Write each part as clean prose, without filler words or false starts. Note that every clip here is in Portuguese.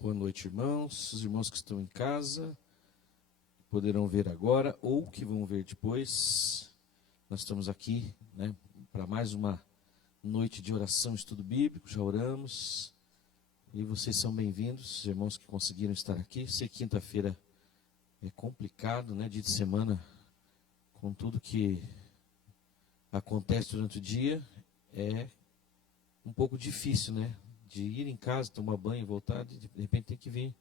Boa noite, irmãos. Os irmãos que estão em casa poderão ver agora ou que vão ver depois. Nós estamos aqui, para mais uma noite de oração, estudo bíblico. Já oramos e vocês são bem-vindos, os irmãos que conseguiram estar aqui. Sei que quinta-feira é complicado, dia de semana, com tudo que acontece durante o dia, é um pouco difícil, de ir em casa, tomar banho e voltar, de repente tem que vir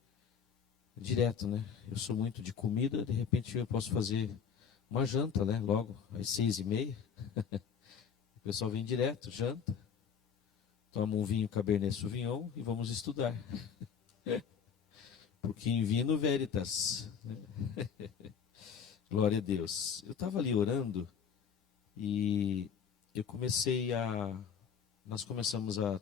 direto, Eu sou muito de comida, de repente eu posso fazer uma janta, logo às 6h30. O pessoal vem direto, janta, toma um vinho Cabernet Sauvignon e vamos estudar. Porque in vino veritas. Glória a Deus. Eu estava ali orando e nós começamos a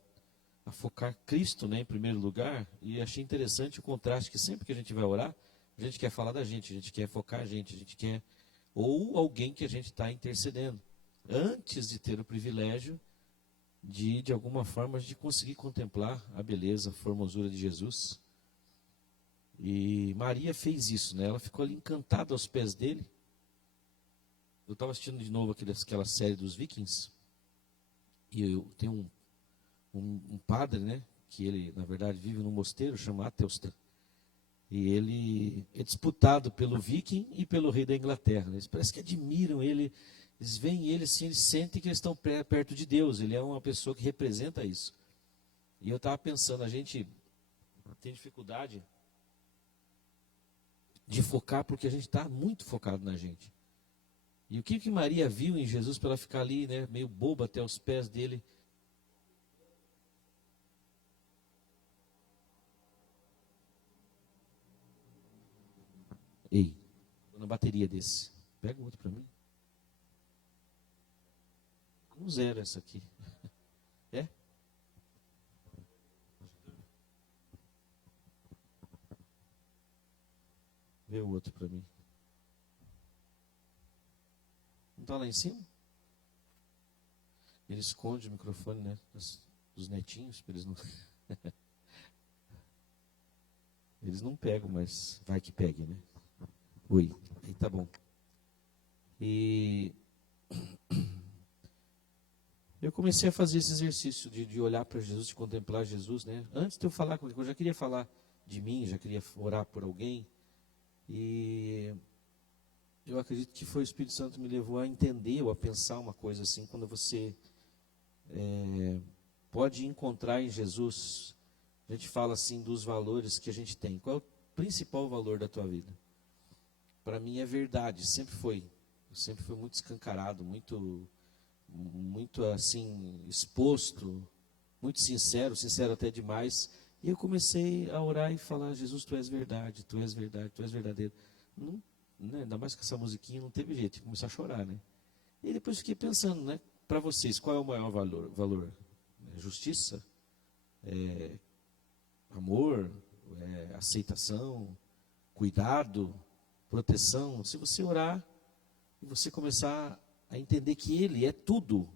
focar Cristo, em primeiro lugar, e achei interessante o contraste que sempre que a gente vai orar, a gente quer falar da gente, a gente quer focar a gente quer, ou alguém que a gente está intercedendo, antes de ter o privilégio de alguma forma, de conseguir contemplar a beleza, a formosura de Jesus. E Maria fez isso, ela ficou ali encantada aos pés dele. Eu estava assistindo de novo aquela série dos Vikings, e eu tenho um padre, que ele, na verdade, vive num mosteiro, chama Atelstan. E ele é disputado pelo Viking e pelo rei da Inglaterra. Eles parece que admiram ele, eles veem ele assim, eles sentem que eles estão perto de Deus. Ele é uma pessoa que representa isso. E eu estava pensando, a gente tem dificuldade de focar porque a gente está muito focado na gente. E o que Maria viu em Jesus para ela ficar ali, meio boba até os pés dele? Ei, estou na bateria desse. Pega outro para mim. Com zero essa aqui. É? Vê o outro para mim. Não está lá em cima? Ele esconde o microfone, dos netinhos, para eles não... Eles não pegam, mas vai que pegue, Oi, aí tá bom. E eu comecei a fazer esse exercício de olhar para Jesus, de contemplar Jesus, Antes de eu falar com ele, eu já queria falar de mim, já queria orar por alguém. E eu acredito que foi o Espírito Santo que me levou a entender ou a pensar uma coisa assim, quando você pode encontrar em Jesus, a gente fala assim dos valores que a gente tem. Qual é o principal valor da tua vida? Para mim é verdade, sempre foi. Eu sempre fui muito escancarado, muito assim, exposto, muito sincero até demais. E eu comecei a orar e falar: Jesus, tu és verdade, tu és verdade, tu és verdadeiro. Não, ainda mais com essa musiquinha, não teve jeito, começar a chorar, E depois fiquei pensando, para vocês, qual é o maior valor? Justiça? Amor? Aceitação? Cuidado? Proteção? Se você orar e você começar a entender que Ele é tudo,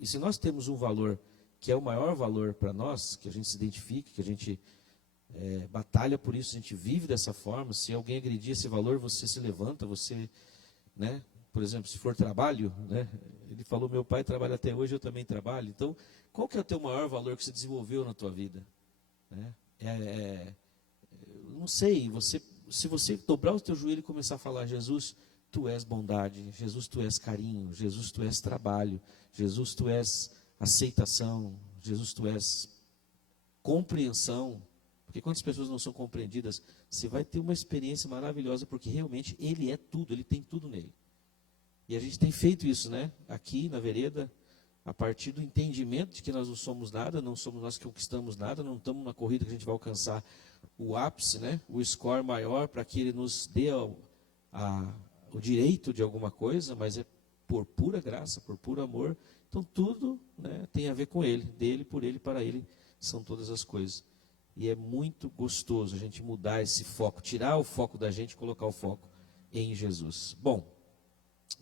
E se nós temos um valor que é o maior valor para nós, que a gente se identifica, que a gente batalha por isso, a gente vive dessa forma. Se alguém agredir esse valor, você se levanta, você, por exemplo, se for trabalho, ele falou: meu pai trabalha até hoje, eu também trabalho. Então, qual que é o teu maior valor que você desenvolveu na tua vida? Não sei, se você dobrar o teu joelho e começar a falar: Jesus, tu és bondade, Jesus, tu és carinho, Jesus, tu és trabalho, Jesus, tu és aceitação, Jesus, tu és compreensão. Porque quantas pessoas não são compreendidas? Você vai ter uma experiência maravilhosa, porque realmente Ele é tudo, Ele tem tudo nele. E a gente tem feito isso, aqui na vereda, a partir do entendimento de que nós não somos nada, não somos nós que conquistamos nada, não estamos na corrida que a gente vai alcançar o ápice, o score maior, para que Ele nos dê o direito de alguma coisa, mas é por pura graça, por puro amor. Então tudo tem a ver com Ele, dele, por Ele, para Ele, são todas as coisas. E é muito gostoso a gente mudar esse foco, tirar o foco da gente e colocar o foco em Jesus. Bom,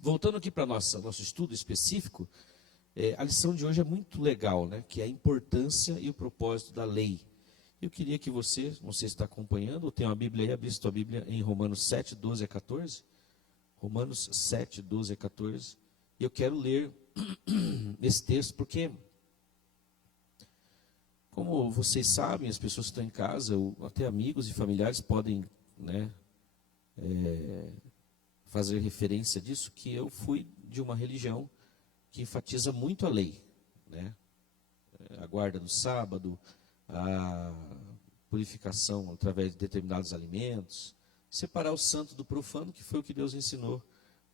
voltando aqui para nosso estudo específico, a lição de hoje é muito legal, que é a importância e o propósito da lei. Eu queria que você, não sei se está acompanhando, ou tem uma Bíblia aí, abrir sua Bíblia em Romanos 7, 12 a 14. Romanos 7, 12 a 14. E eu quero ler esse texto porque, como vocês sabem, as pessoas que estão em casa, ou até amigos e familiares podem, né, fazer referência disso, que eu fui de uma religião que enfatiza muito a lei, né? A guarda do sábado, a purificação através de determinados alimentos, separar o santo do profano, que foi o que Deus ensinou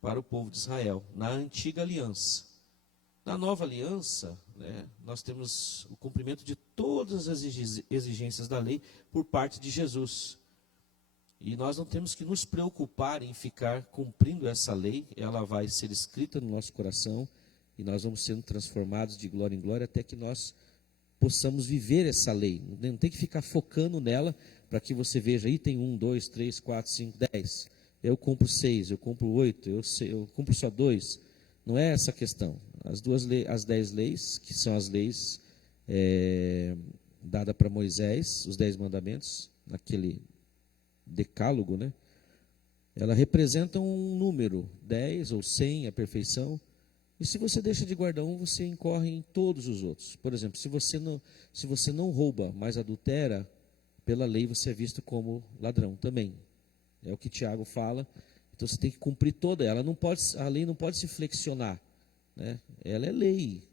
para o povo de Israel, na antiga aliança. Na nova aliança, né, nós temos o cumprimento de todas as exigências da lei por parte de Jesus. E nós não temos que nos preocupar em ficar cumprindo essa lei, ela vai ser escrita no nosso coração, e nós vamos sendo transformados de glória em glória até que nós possamos viver essa lei. Não tem que ficar focando nela para que você veja, aí tem 1, 2, 3, 4, 5, 10. Eu cumpro 6, eu cumpro 8, eu cumpro só 2. Não é essa a questão. As 10 leis, que são as leis dadas para Moisés, os 10 mandamentos, naquele decálogo, né? Ela representa um número, 10 ou 100, a perfeição. E se você deixa de guardar um, você incorre em todos os outros. Por exemplo, se você não rouba, mas adultera, pela lei você é visto como ladrão também. É o que Tiago fala. Então você tem que cumprir toda ela. A lei não pode se flexionar, né? Ela é lei.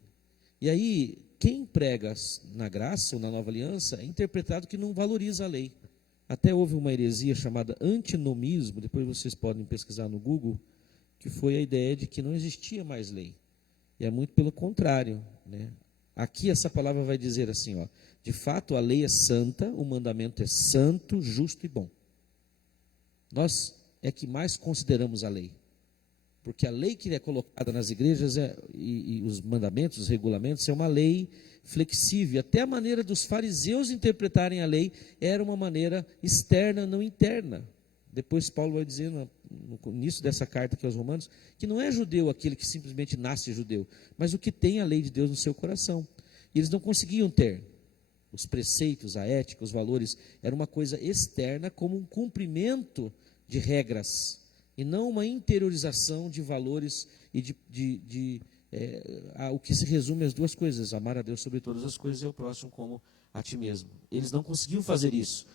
E aí, quem prega na graça ou na nova aliança é interpretado que não valoriza a lei. Até houve uma heresia chamada antinomismo, depois vocês podem pesquisar no Google, que foi a ideia de que não existia mais lei. E é muito pelo contrário, né? Aqui essa palavra vai dizer assim, ó, de fato a lei é santa, o mandamento é santo, justo e bom. Nós é que mais consideramos a lei. Porque a lei que é colocada nas igrejas e os mandamentos, os regulamentos, é uma lei flexível. Até a maneira dos fariseus interpretarem a lei era uma maneira externa, não interna. Depois Paulo vai dizer no início dessa carta aqui aos Romanos, que não é judeu aquele que simplesmente nasce judeu, mas o que tem a lei de Deus no seu coração. E eles não conseguiam ter os preceitos, a ética, os valores. Era uma coisa externa, como um cumprimento de regras, e não uma interiorização de valores e o que se resume às duas coisas, amar a Deus sobre todas as coisas e ao próximo como a ti mesmo. Eles não conseguiam fazer isso.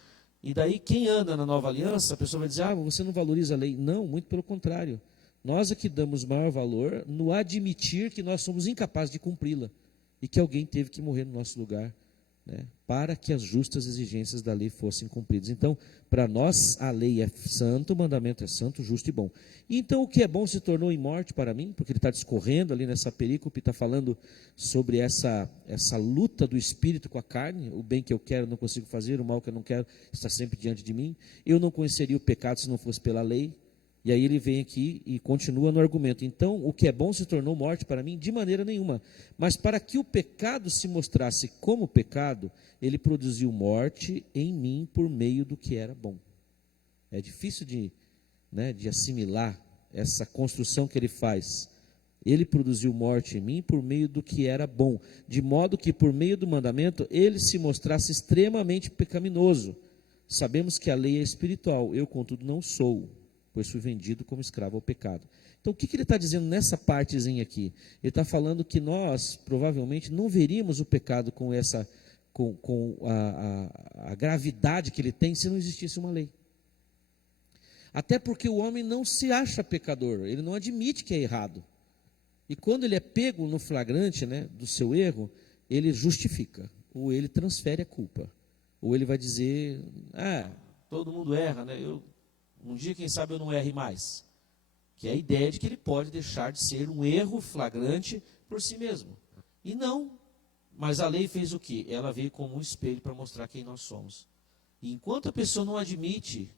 E daí quem anda na nova aliança, a pessoa vai dizer, você não valoriza a lei. Não, muito pelo contrário. Nós é que damos maior valor no admitir que nós somos incapazes de cumpri-la e que alguém teve que morrer no nosso lugar, né, para que as justas exigências da lei fossem cumpridas. Então, para nós, a lei é santa, o mandamento é santo, justo e bom. E então, o que é bom se tornou em morte para mim, porque ele está discorrendo ali nessa perícope, está falando sobre essa luta do espírito com a carne, o bem que eu quero não consigo fazer, o mal que eu não quero está sempre diante de mim. Eu não conheceria o pecado se não fosse pela lei. E aí ele vem aqui e continua no argumento. Então, o que é bom se tornou morte para mim? De maneira nenhuma. Mas para que o pecado se mostrasse como pecado, ele produziu morte em mim por meio do que era bom. É difícil de assimilar essa construção que ele faz. Ele produziu morte em mim por meio do que era bom, de modo que por meio do mandamento ele se mostrasse extremamente pecaminoso. Sabemos que a lei é espiritual, eu contudo não sou, pois fui vendido como escravo ao pecado. Então o que ele está dizendo nessa partezinha aqui? Ele está falando que nós provavelmente não veríamos o pecado com a gravidade que ele tem se não existisse uma lei. Até porque o homem não se acha pecador, ele não admite que é errado. E quando ele é pego no flagrante, né, do seu erro, ele justifica, ou ele transfere a culpa. Ou ele vai dizer, todo mundo erra, né? Um dia, quem sabe, eu não erre mais. Que é a ideia de que ele pode deixar de ser um erro flagrante por si mesmo. E não. Mas a lei fez o quê? Ela veio como um espelho para mostrar quem nós somos. E enquanto a pessoa não admite,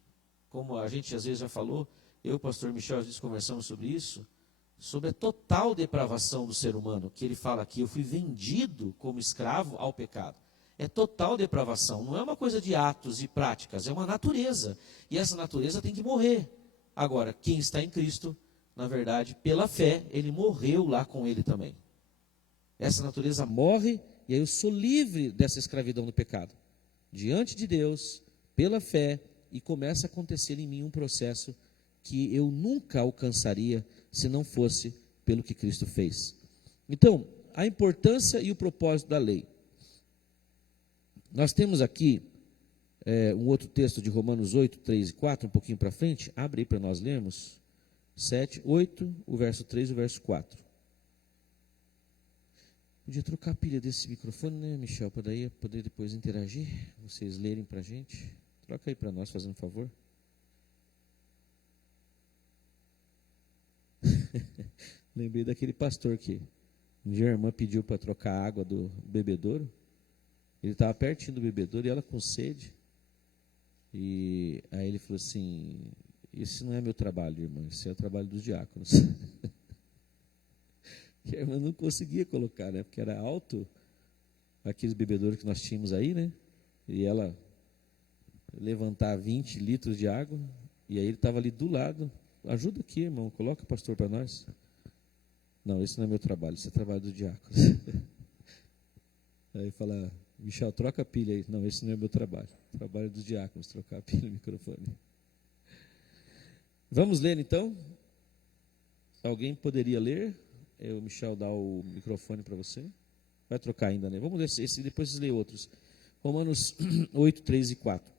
como a gente às vezes já falou, eu e o pastor Michel às vezes conversamos sobre isso, sobre a total depravação do ser humano, que ele fala aqui, eu fui vendido como escravo ao pecado. É total depravação, não é uma coisa de atos e práticas, é uma natureza. E essa natureza tem que morrer. Agora, quem está em Cristo, na verdade, pela fé, ele morreu lá com ele também. Essa natureza morre e aí eu sou livre dessa escravidão do pecado. diante de Deus, pela fé, e começa a acontecer em mim um processo que eu nunca alcançaria se não fosse pelo que Cristo fez. Então, a importância e o propósito da lei. Nós temos aqui um outro texto de Romanos 8, 3 e 4, um pouquinho para frente. Abre aí para nós lermos. 7, 8, o verso 3 e o verso 4. Podia trocar a pilha desse microfone, né, Michel, para daí poder depois interagir, vocês lerem para a gente. Troca aí para nós, fazendo um favor. Lembrei daquele pastor que um dia a irmã pediu para trocar a água do bebedouro. Ele estava pertinho do bebedouro e ela com sede. E aí ele falou assim: esse não é meu trabalho, irmã, esse é o trabalho dos diáconos. Que a irmã não conseguia colocar, né? Porque era alto aqueles bebedouros que nós tínhamos aí, né? E ela levantar 20 litros de água, e aí ele estava ali do lado. Ajuda aqui, irmão, coloca o pastor para nós. Não, esse não é meu trabalho, esse é o trabalho dos diáconos. Aí fala: Michel, troca a pilha aí. Não, esse não é meu trabalho. Trabalho dos diáconos, trocar a pilha no microfone. Vamos ler então? Alguém poderia ler? O Michel dá o microfone para você. Vai trocar ainda, né? Vamos ler esse e depois vocês leem outros. Romanos 8, 3 e 4.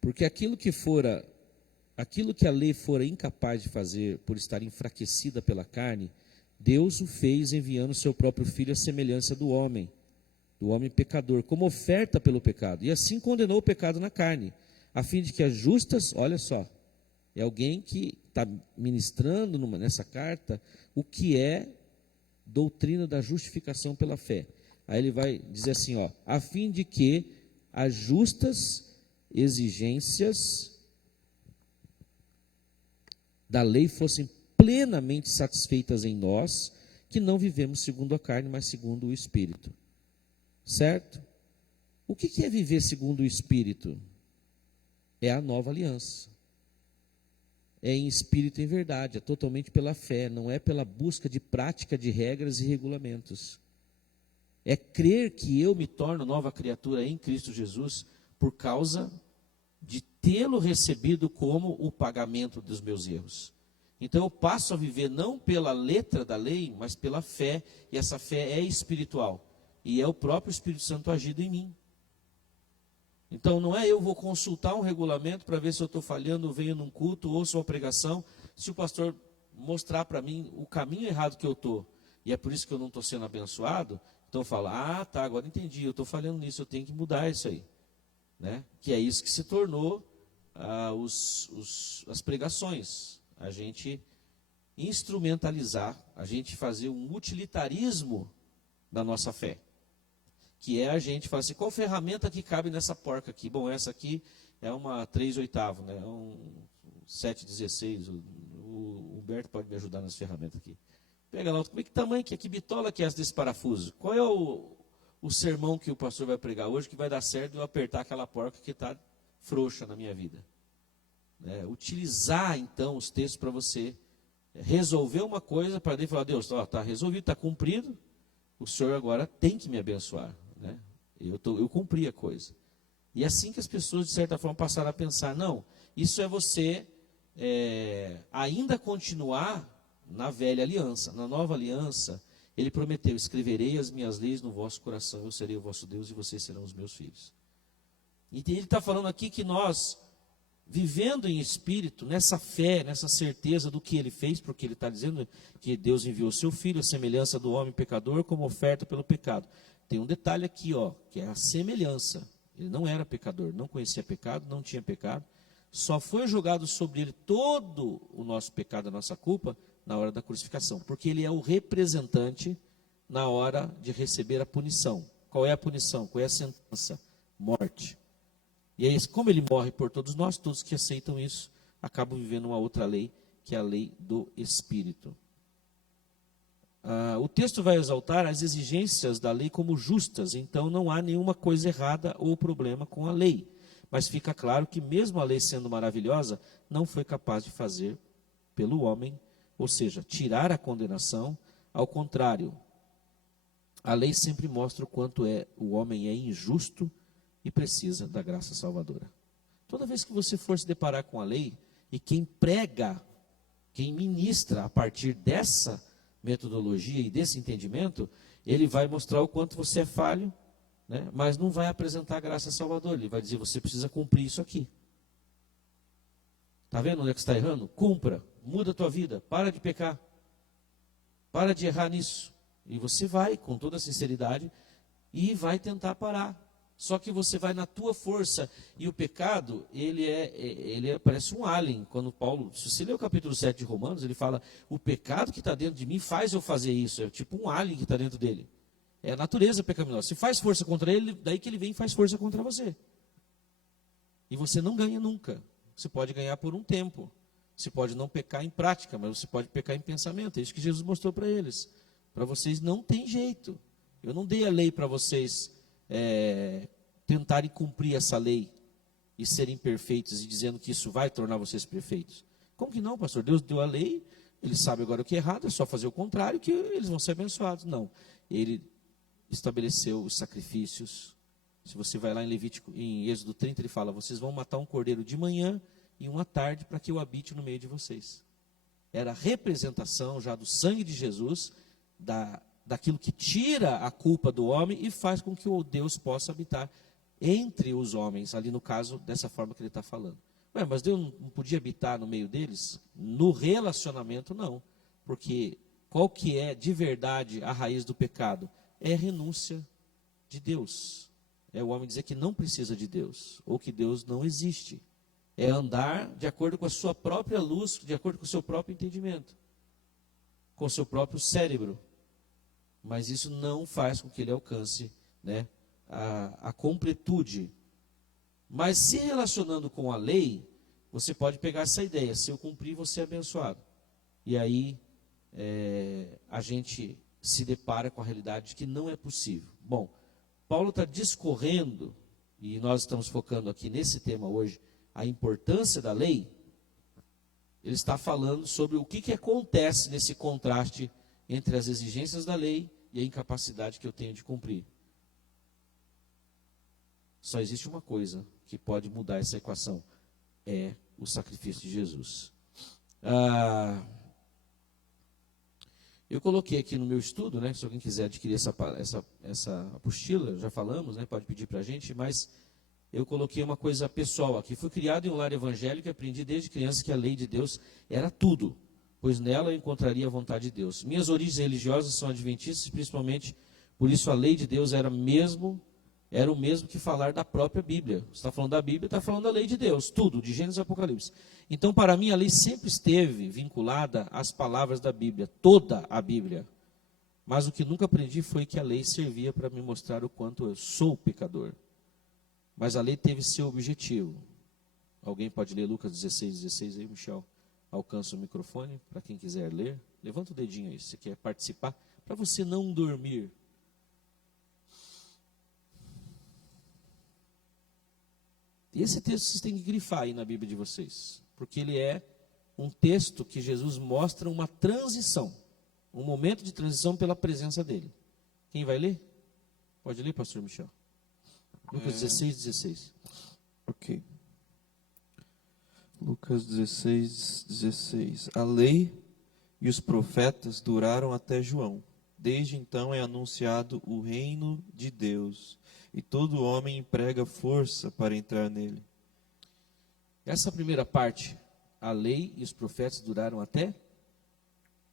Porque aquilo que a lei fora incapaz de fazer por estar enfraquecida pela carne, Deus o fez enviando o seu próprio Filho à semelhança do homem pecador, como oferta pelo pecado. E assim condenou o pecado na carne, a fim de que as justas, olha só, é alguém que está ministrando nessa carta o que é doutrina da justificação pela fé. Aí ele vai dizer assim, ó, a fim de que as justas exigências da lei fossem plenamente satisfeitas em nós, que não vivemos segundo a carne, mas segundo o Espírito. Certo? O que é viver segundo o Espírito? É a nova aliança. É em espírito e em verdade, é totalmente pela fé, não é pela busca de prática de regras e regulamentos. É crer que eu me torno nova criatura em Cristo Jesus por causa de tê-lo recebido como o pagamento dos meus erros. Então eu passo a viver não pela letra da lei, mas pela fé, e essa fé é espiritual, e é o próprio Espírito Santo agindo em mim. Então não é eu vou consultar um regulamento para ver se eu estou falhando, venho num culto, ouço uma pregação, se o pastor mostrar para mim o caminho errado que eu estou, e é por isso que eu não estou sendo abençoado, então eu falo, tá, agora entendi, eu estou falhando nisso, eu tenho que mudar isso aí. Né? Que é isso que se tornou as pregações, a gente instrumentalizar, a gente fazer um utilitarismo da nossa fé, que é a gente falar assim, qual ferramenta que cabe nessa porca aqui? Bom, essa aqui é uma 3/8, né? É um 7/16, o Humberto pode me ajudar nas ferramentas aqui. Pega lá, que tamanho que bitola que é essa desse parafuso? Qual é o sermão que o pastor vai pregar hoje que vai dar certo eu apertar aquela porca que está frouxa na minha vida? Utilizar então os textos para você resolver uma coisa, para daí falar, Deus, está resolvido, está cumprido, o Senhor agora tem que me abençoar. Né? Eu cumpri a coisa. E é assim que as pessoas, de certa forma, passaram a pensar, não, isso é você ainda continuar na velha aliança. Na nova aliança, ele prometeu, escreverei as minhas leis no vosso coração, eu serei o vosso Deus e vocês serão os meus filhos. E ele está falando aqui que nós, vivendo em espírito, nessa fé, nessa certeza do que ele fez, porque ele está dizendo que Deus enviou o seu filho, a semelhança do homem pecador, como oferta pelo pecado. Tem um detalhe aqui, que é a semelhança. Ele não era pecador, não conhecia pecado, não tinha pecado. Só foi jogado sobre ele todo o nosso pecado, a nossa culpa, na hora da crucificação. Porque ele é o representante na hora de receber a punição. Qual é a punição? Qual é a sentença? Morte. E aí, como ele morre por todos nós, todos que aceitam isso, acabam vivendo uma outra lei, que é a lei do Espírito. O texto vai exaltar as exigências da lei como justas, então não há nenhuma coisa errada ou problema com a lei. Mas fica claro que mesmo a lei sendo maravilhosa, não foi capaz de fazer pelo homem, ou seja, tirar a condenação. Ao contrário, A lei sempre mostra o quanto o homem é injusto e precisa da graça salvadora. Toda vez que você for se deparar com a lei, e quem prega, quem ministra a partir dessa metodologia e desse entendimento, ele vai mostrar o quanto você é falho, né? Mas não vai apresentar a graça salvadora. Ele vai dizer, você precisa cumprir isso aqui. Está vendo onde é que você está errando? Cumpra, muda a tua vida, para de pecar, para de errar nisso. E você vai, com toda sinceridade, e vai tentar parar. Só que você vai na tua força, e o pecado, parece um alien. Quando Paulo, se você ler o capítulo 7 de Romanos, ele fala, o pecado que está dentro de mim faz eu fazer isso. É tipo um alien que está dentro dele. É a natureza pecaminosa. Se faz força contra ele, daí que ele vem e faz força contra você. E você não ganha nunca. Você pode ganhar por um tempo. Você pode não pecar em prática, mas você pode pecar em pensamento. É isso que Jesus mostrou para eles. Para vocês não tem jeito. Eu não dei a lei para vocês tentarem cumprir essa lei e serem perfeitos e dizendo que isso vai tornar vocês perfeitos. Como que não, pastor? Deus deu a lei, ele sabe agora o que é errado, é só fazer o contrário que eles vão ser abençoados. Não, ele estabeleceu os sacrifícios. Se você vai lá em Êxodo 30, ele fala, vocês vão matar um cordeiro de manhã e um à tarde para que eu habite no meio de vocês. Era a representação já do sangue de Jesus, daquilo que tira a culpa do homem e faz com que o Deus possa habitar entre os homens, ali no caso, dessa forma que ele está falando. Mas Deus não podia habitar no meio deles? No relacionamento, não. Porque qual que é de verdade a raiz do pecado? É a renúncia de Deus. É o homem dizer que não precisa de Deus, ou que Deus não existe. É andar de acordo com a sua própria luz, de acordo com o seu próprio entendimento, com o seu próprio cérebro. Mas isso não faz com que ele alcance, né, a completude. Mas se relacionando com a lei, você pode pegar essa ideia, se eu cumprir, você é abençoado. E aí a gente se depara com a realidade de que não é possível. Bom, Paulo está discorrendo, e nós estamos focando aqui nesse tema hoje, a importância da lei. Ele está falando sobre o que acontece nesse contraste entre as exigências da lei e a incapacidade que eu tenho de cumprir. Só existe uma coisa que pode mudar essa equação, é o sacrifício de Jesus. Eu coloquei aqui no meu estudo, né, se alguém quiser adquirir essa apostila, já falamos, né, pode pedir para a gente, mas eu coloquei uma coisa pessoal aqui. Fui criado em um lar evangélico e aprendi desde criança que a lei de Deus era tudo, pois nela eu encontraria a vontade de Deus. Minhas origens religiosas são adventistas, principalmente por isso a lei de Deus era o mesmo que falar da própria Bíblia. Você está falando da Bíblia, está falando da lei de Deus, tudo, de Gênesis a Apocalipse. Então, para mim, a lei sempre esteve vinculada às palavras da Bíblia, toda a Bíblia. Mas o que nunca aprendi foi que a lei servia para me mostrar o quanto eu sou pecador. Mas a lei teve seu objetivo. Alguém pode ler Lucas 16:16 aí, Michel? Alcança o microfone, para quem quiser ler. Levanta o dedinho aí, se você quer participar, para você não dormir. E esse texto vocês têm que grifar aí na Bíblia de vocês, porque ele é um texto que Jesus mostra uma transição, um momento de transição pela presença dele. Quem vai ler? Pode ler, pastor Michel. Lucas 16:16. Ok. Lucas 16:16. A lei e os profetas duraram até João. Desde então é anunciado o reino de Deus, e todo homem emprega força para entrar nele. Essa primeira parte, a lei e os profetas duraram até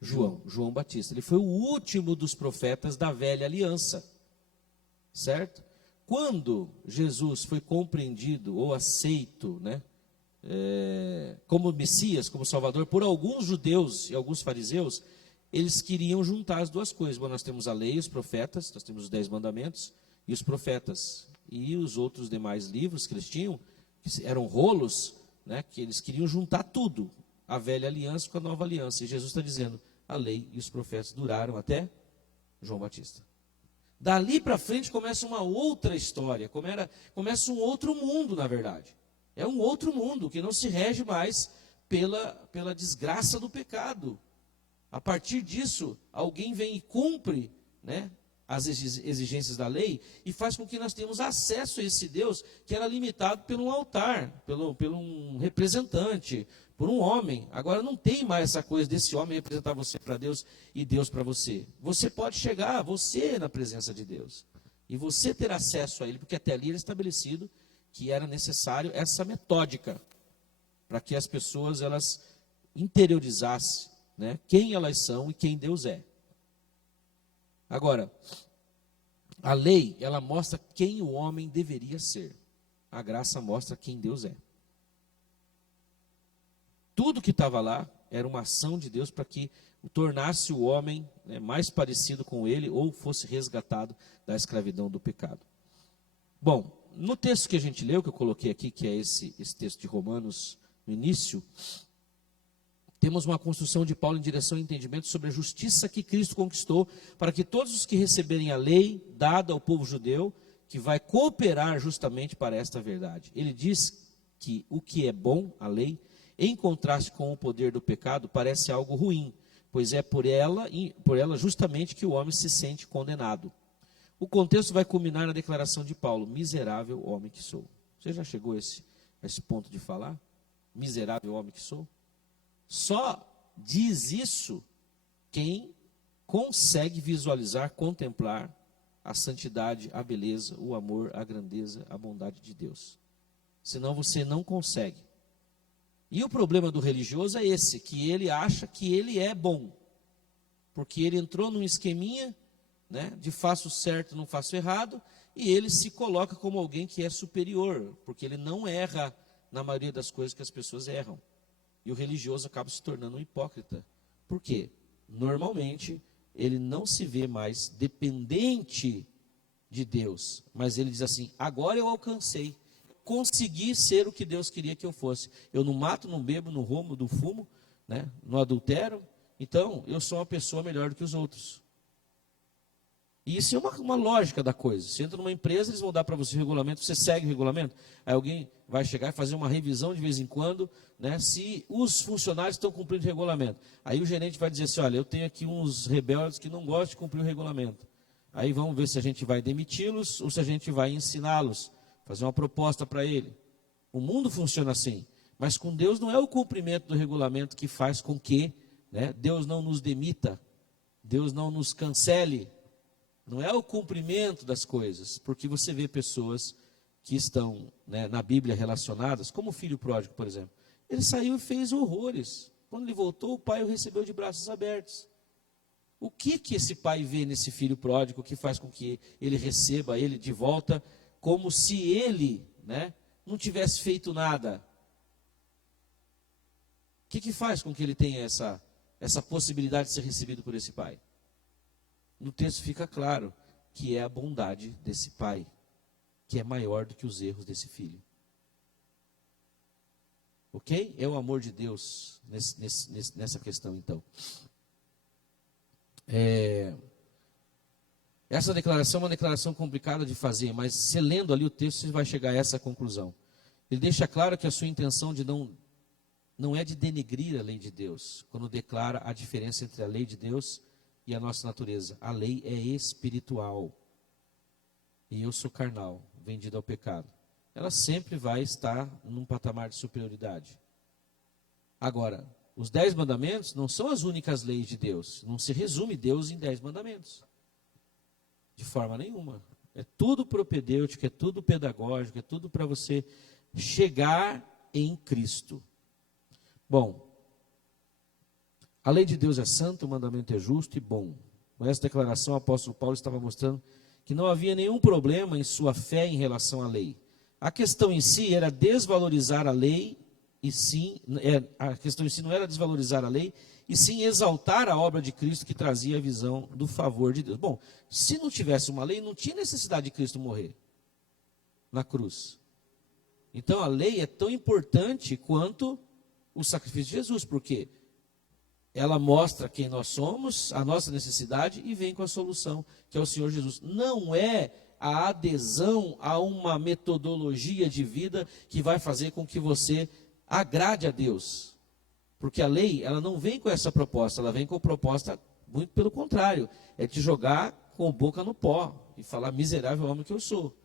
João Batista. Ele foi o último dos profetas da velha aliança, certo? Quando Jesus foi compreendido ou aceito, né, como Messias, como Salvador, por alguns judeus e alguns fariseus, eles queriam juntar as duas coisas. Bom, nós temos a lei e os profetas, nós temos os 10 mandamentos e os profetas. E os outros demais livros que eles tinham, que eram rolos, né, que eles queriam juntar tudo, a velha aliança com a nova aliança. E Jesus está dizendo, a lei e os profetas duraram até João Batista. Dali para frente começa uma outra história, começa um outro mundo, na verdade. É um outro mundo que não se rege mais pela desgraça do pecado. A partir disso, alguém vem e cumpre, né, as exigências da lei e faz com que nós tenhamos acesso a esse Deus que era limitado por um altar, pelo um representante, por um homem. Agora não tem mais essa coisa desse homem representar você para Deus e Deus para você. Você pode chegar, você na presença de Deus, e você ter acesso a Ele, porque até ali era estabelecido que era necessário essa metódica, para que as pessoas elas interiorizassem, né, quem elas são e quem Deus é. Agora, a lei, ela mostra quem o homem deveria ser. A graça mostra quem Deus é. Tudo que estava lá era uma ação de Deus para que tornasse o homem, né, mais parecido com ele ou fosse resgatado da escravidão do pecado. Bom, no texto que a gente leu, que eu coloquei aqui, que é esse texto de Romanos, no início, temos uma construção de Paulo em direção ao entendimento sobre a justiça que Cristo conquistou, para que todos os que receberem a lei dada ao povo judeu, que vai cooperar justamente para esta verdade. Ele diz que o que é bom, a lei, em contraste com o poder do pecado, parece algo ruim, pois é por ela justamente que o homem se sente condenado. O contexto vai culminar na declaração de Paulo: miserável homem que sou. Você já chegou a esse ponto de falar? Miserável homem que sou? Só diz isso quem consegue visualizar, contemplar a santidade, a beleza, o amor, a grandeza, a bondade de Deus. Senão você não consegue. E o problema do religioso é esse, que ele acha que ele é bom, porque ele entrou num esqueminha, né, de faço certo, não faço errado, e ele se coloca como alguém que é superior, porque ele não erra na maioria das coisas que as pessoas erram. E o religioso acaba se tornando um hipócrita. Por quê? Normalmente, ele não se vê mais dependente de Deus, mas ele diz assim: agora eu alcancei, consegui ser o que Deus queria que eu fosse. Eu não mato, não bebo, não roubo, não fumo, né? Não adultero, então eu sou uma pessoa melhor do que os outros. E isso é uma lógica da coisa. Você entra numa empresa, eles vão dar para você o regulamento, você segue o regulamento, aí alguém vai chegar e fazer uma revisão de vez em quando, né, se os funcionários estão cumprindo o regulamento. Aí o gerente vai dizer assim: olha, eu tenho aqui uns rebeldes que não gostam de cumprir o regulamento. Aí vamos ver se a gente vai demiti-los ou se a gente vai ensiná-los, fazer uma proposta para ele. O mundo funciona assim, mas com Deus não é o cumprimento do regulamento que faz com que, né, Deus não nos demita, Deus não nos cancele. Não é o cumprimento das coisas, porque você vê pessoas que estão, né, na Bíblia relacionadas, como o filho pródigo, por exemplo. Ele saiu e fez horrores. Quando ele voltou, o pai o recebeu de braços abertos. O que esse pai vê nesse filho pródigo que faz com que ele receba ele de volta, como se ele, né, não tivesse feito nada? O que faz com que ele tenha essa possibilidade de ser recebido por esse pai? No texto fica claro que é a bondade desse pai, que é maior do que os erros desse filho. Ok? É o amor de Deus nessa questão, então. Essa declaração é uma declaração complicada de fazer, mas você lendo ali o texto, você vai chegar a essa conclusão. Ele deixa claro que a sua intenção não é de denegrir a lei de Deus, quando declara a diferença entre a lei de Deus e a nossa natureza. A lei é espiritual e eu sou carnal, vendido ao pecado. Ela sempre vai estar num patamar de superioridade. Agora, os 10 mandamentos não são as únicas leis de Deus. Não se resume Deus em 10 mandamentos. De forma nenhuma. É tudo propedêutico, é tudo pedagógico, é tudo para você chegar em Cristo. Bom, a lei de Deus é santa, o mandamento é justo e bom. Com essa declaração, o apóstolo Paulo estava mostrando que não havia nenhum problema em sua fé em relação à lei. A questão em si era desvalorizar a lei, a questão em si não era desvalorizar a lei, e sim exaltar a obra de Cristo que trazia a visão do favor de Deus. Bom, se não tivesse uma lei, não tinha necessidade de Cristo morrer na cruz. Então a lei é tão importante quanto o sacrifício de Jesus, porque ela mostra quem nós somos, a nossa necessidade, e vem com a solução, que é o Senhor Jesus. Não é a adesão a uma metodologia de vida que vai fazer com que você agrade a Deus. Porque a lei, ela não vem com essa proposta, ela vem com a proposta, muito pelo contrário, é te jogar com a boca no pó e falar miserável homem que eu sou.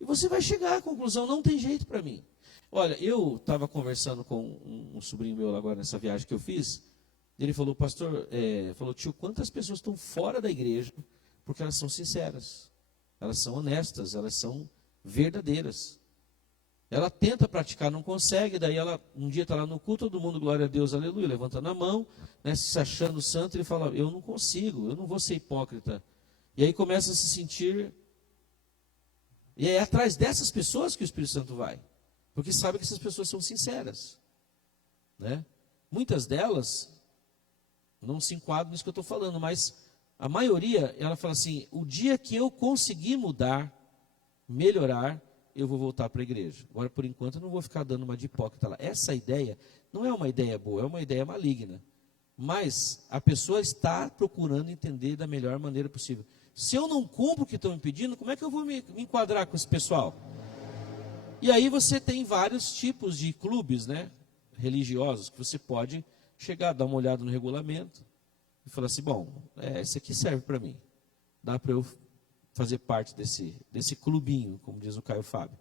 E você vai chegar à conclusão, não tem jeito para mim. Olha, eu estava conversando com um sobrinho meu agora nessa viagem que eu fiz. Ele falou, pastor, falou, tio, quantas pessoas estão fora da igreja porque elas são sinceras, elas são honestas, elas são verdadeiras. Ela tenta praticar, não consegue, daí ela um dia está lá no culto, todo mundo, glória a Deus, aleluia, levantando a mão, né, se achando santo, ele fala, eu não consigo, eu não vou ser hipócrita. E aí começa a se sentir, e é atrás dessas pessoas que o Espírito Santo vai, porque sabe que essas pessoas são sinceras, né? Muitas delas não se enquadram nisso que eu estou falando, mas a maioria, ela fala assim, o dia que eu conseguir mudar, melhorar, eu vou voltar para a igreja. Agora, por enquanto, eu não vou ficar dando uma de hipócrita lá. Essa ideia não é uma ideia boa, é uma ideia maligna. Mas a pessoa está procurando entender da melhor maneira possível. Se eu não cumpro o que estão me pedindo, como é que eu vou me enquadrar com esse pessoal? E aí você tem vários tipos de clubes, né, religiosos, que você pode chegar, dar uma olhada no regulamento e falar assim, bom, esse aqui serve para mim. Dá para eu fazer parte desse clubinho, como diz o Caio Fábio.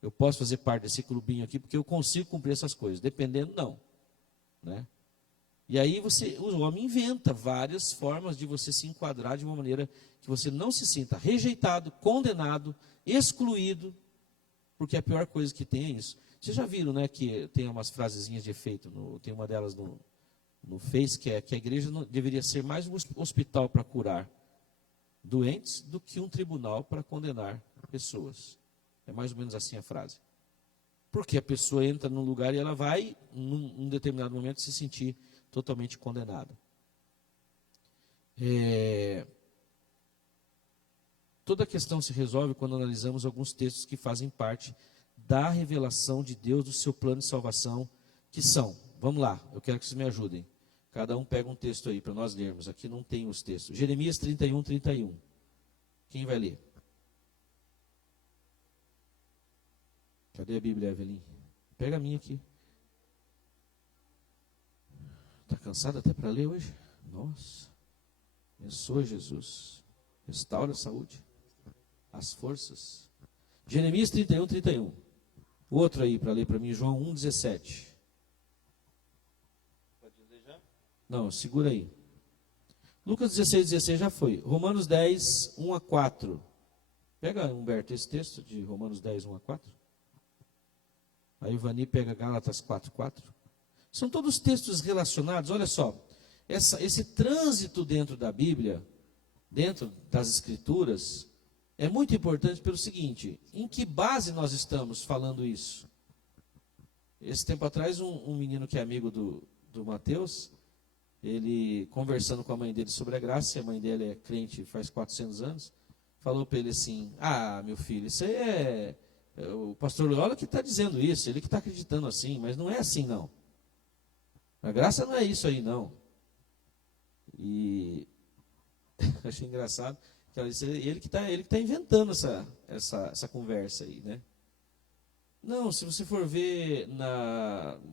Eu posso fazer parte desse clubinho aqui porque eu consigo cumprir essas coisas. Dependendo, não. Né? E aí o homem inventa várias formas de você se enquadrar de uma maneira que você não se sinta rejeitado, condenado, excluído, porque a pior coisa que tem é isso. Vocês já viram, né, que tem umas frasezinhas de efeito, tem uma delas no Face, que é que a igreja não, deveria ser mais um hospital para curar doentes do que um tribunal para condenar pessoas. É mais ou menos assim a frase. Porque a pessoa entra num lugar e ela vai, num determinado momento, se sentir totalmente condenada. Toda a questão se resolve quando analisamos alguns textos que fazem parte da revelação de Deus, do seu plano de salvação, que são, vamos lá, eu quero que vocês me ajudem. Cada um pega um texto aí para nós lermos. Aqui não tem os textos. Jeremias 31, 31. Quem vai ler? Cadê a Bíblia, Evelyn? Pega a minha aqui. Está cansado até para ler hoje? Nossa. Abençoa, Jesus. Restaura a saúde. As forças. Jeremias 31, 31. O outro aí para ler para mim, João 1, 17. Não, segura aí. Lucas 16, 16 já foi. Romanos 10, 1 a 4. Pega, Humberto, esse texto de Romanos 10, 1 a 4. Aí o Vani pega Gálatas 4, 4. São todos textos relacionados. Olha só, esse trânsito dentro da Bíblia, dentro das Escrituras, é muito importante pelo seguinte, em que base nós estamos falando isso? Esse tempo atrás, um menino que é amigo do Mateus, ele, conversando com a mãe dele sobre a graça, e a mãe dele é crente faz 400 anos, falou para ele assim, meu filho, isso aí o pastor Loyola que está dizendo isso, ele que está acreditando assim, mas não é assim não. A graça não é isso aí não. E achei engraçado, que ela disse, ele que está inventando essa conversa aí, né? Não, se você for ver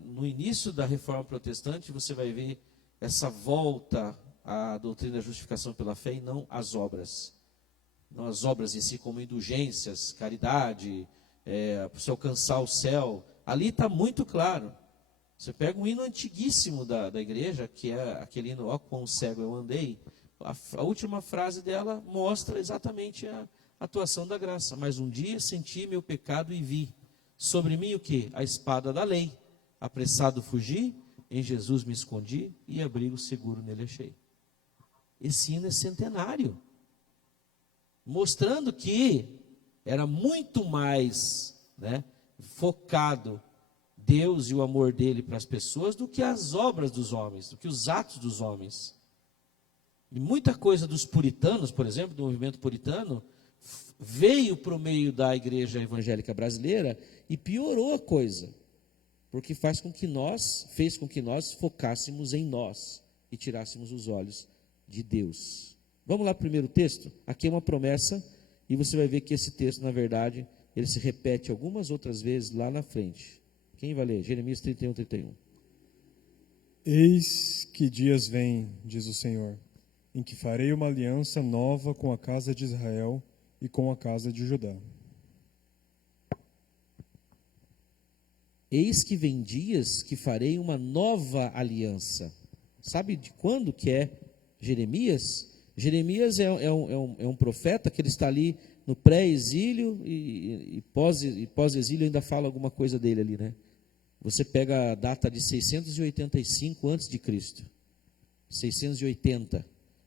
no início da Reforma Protestante, você vai ver essa volta à doutrina da justificação pela fé e não às obras. Não as obras em si como indulgências, caridade, para você alcançar o céu. Ali está muito claro. Você pega um hino antiguíssimo da igreja, que é aquele hino, ó quão cego eu andei. A última frase dela mostra exatamente a atuação da graça. Mas um dia senti meu pecado e vi sobre mim o quê? A espada da lei. Apressado fugi, em Jesus me escondi e abrigo seguro nele achei. Esse hino é centenário, mostrando que era muito mais, né, focado Deus e o amor dele para as pessoas do que as obras dos homens, do que os atos dos homens. E muita coisa dos puritanos, por exemplo, do movimento puritano, veio para o meio da igreja evangélica brasileira e piorou a coisa. Porque fez com que nós focássemos em nós e tirássemos os olhos de Deus. Vamos lá para o primeiro texto? Aqui é uma promessa e você vai ver que esse texto, na verdade, ele se repete algumas outras vezes lá na frente. Quem vai ler? Jeremias 31, 31. Eis que dias vêm, diz o Senhor, em que farei uma aliança nova com a casa de Israel e com a casa de Judá. Eis que vem dias que farei uma nova aliança. Sabe de quando que é Jeremias? Jeremias é um profeta que ele está ali no pré-exílio e pós-exílio ainda fala alguma coisa dele ali, né? Você pega a data de 685 a.C., 680.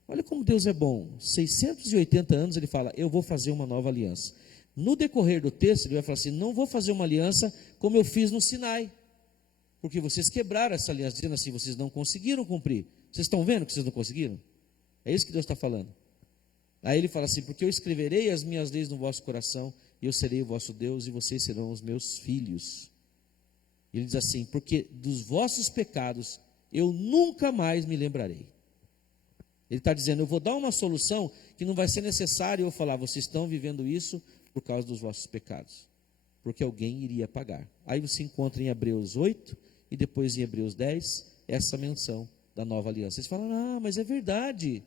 Olha como Deus é bom. 680 anos ele fala, eu vou fazer uma nova aliança. No decorrer do texto ele vai falar assim, não vou fazer uma aliança como eu fiz no Sinai, porque vocês quebraram essa aliança, dizendo assim, vocês não conseguiram cumprir. Vocês estão vendo que vocês não conseguiram? É isso que Deus está falando. Aí ele fala assim, porque eu escreverei as minhas leis no vosso coração, e eu serei o vosso Deus, e vocês serão os meus filhos. Ele diz assim, porque dos vossos pecados eu nunca mais me lembrarei. Ele está dizendo, eu vou dar uma solução que não vai ser necessário eu falar, vocês estão vivendo isso por causa dos vossos pecados, porque alguém iria pagar. Aí você encontra em Hebreus 8 e depois em Hebreus 10 essa menção da nova aliança. Vocês falam, mas é verdade,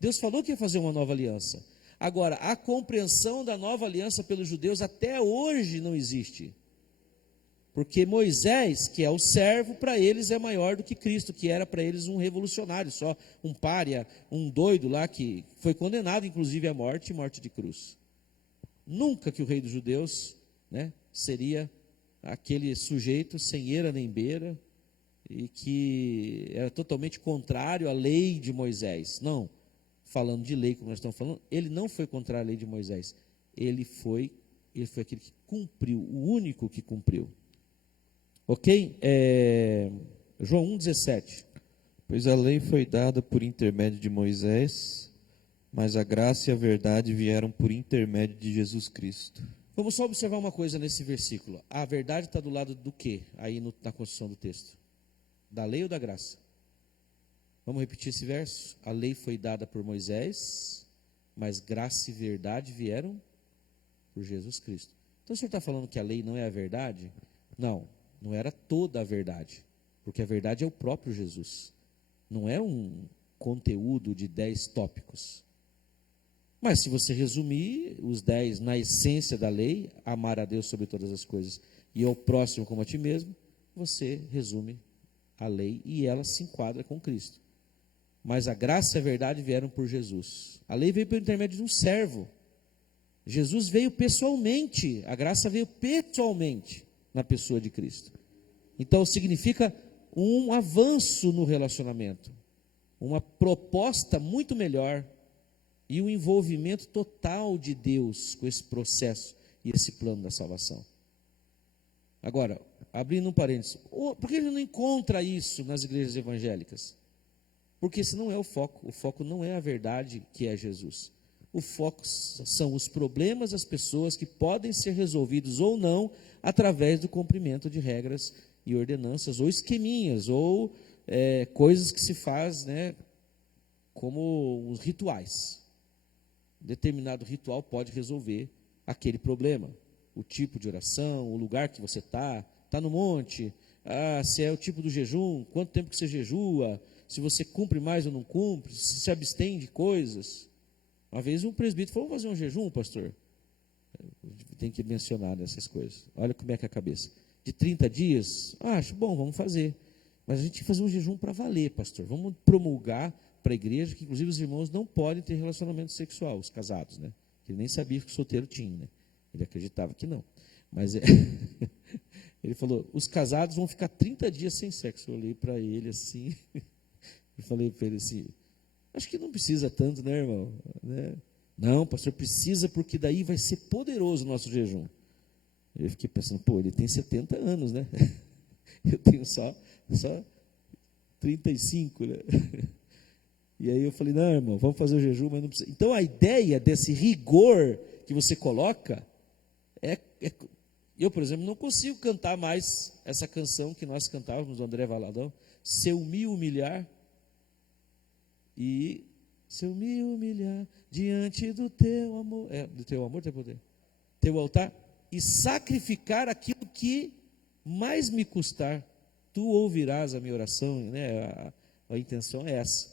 Deus falou que ia fazer uma nova aliança. Agora, a compreensão da nova aliança pelos judeus até hoje não existe. Porque Moisés, que é o servo, para eles é maior do que Cristo, que era para eles um revolucionário, só um pária, um doido lá que foi condenado inclusive à morte e morte de cruz. Nunca que o rei dos judeus, né, seria aquele sujeito sem eira nem beira e que era totalmente contrário à lei de Moisés. Não, falando de lei como nós estamos falando, ele não foi contrário à lei de Moisés, ele foi aquele que cumpriu, o único que cumpriu. Ok? João 1,17. Pois a lei foi dada por intermédio de Moisés, mas a graça e a verdade vieram por intermédio de Jesus Cristo. Vamos só observar uma coisa nesse versículo. A verdade está do lado do quê? Aí na construção do texto. Da lei ou da graça? Vamos repetir esse verso? A lei foi dada por Moisés, mas graça e verdade vieram por Jesus Cristo. Então o senhor está falando que a lei não é a verdade? Não. Não era toda a verdade, porque a verdade é o próprio Jesus. Não é um conteúdo de 10 tópicos. Mas se você resumir os 10 na essência da lei, amar a Deus sobre todas as coisas e ao próximo como a ti mesmo, você resume a lei e ela se enquadra com Cristo. Mas a graça e a verdade vieram por Jesus. A lei veio por intermédio de um servo. Jesus veio pessoalmente, a graça veio pessoalmente na pessoa de Cristo. Então significa um avanço no relacionamento, uma proposta muito melhor e um envolvimento total de Deus com esse processo e esse plano da salvação. Agora, abrindo um parênteses, por que ele não encontra isso nas igrejas evangélicas? Porque esse não é o foco não é a verdade que é Jesus. O foco são os problemas das pessoas que podem ser resolvidos ou não através do cumprimento de regras e ordenanças, ou esqueminhas, ou coisas que se faz, né, como os rituais. Determinado ritual pode resolver aquele problema. O tipo de oração, o lugar que você está no monte, se é o tipo do jejum, quanto tempo que você jejua, se você cumpre mais ou não cumpre, se abstém de coisas. Uma vez um presbítero falou, vamos fazer um jejum, pastor? Tem que mencionar essas coisas. Olha como é que é a cabeça. De 30 dias? Acho bom, vamos fazer. Mas a gente tem que fazer um jejum para valer, pastor. Vamos promulgar para a igreja que, inclusive, os irmãos não podem ter relacionamento sexual, os casados, né? Ele nem sabia que o solteiro tinha, né? Ele acreditava que não. Mas ele falou, os casados vão ficar 30 dias sem sexo. Eu olhei para ele assim, e falei para ele assim, acho que não precisa tanto, né, irmão? Né? Não, pastor, precisa, porque daí vai ser poderoso o nosso jejum. Eu fiquei pensando, ele tem 70 anos, né? Eu tenho só 35, né? E aí eu falei, não, irmão, vamos fazer o jejum, mas não precisa. Então a ideia desse rigor que você coloca eu, por exemplo, não consigo cantar mais essa canção que nós cantávamos do André Valadão, se eu me humilhar e se eu me humilhar diante do teu amor, do teu amor, teu altar, e sacrificar aquilo que mais me custar, tu ouvirás a minha oração, né? A intenção é essa.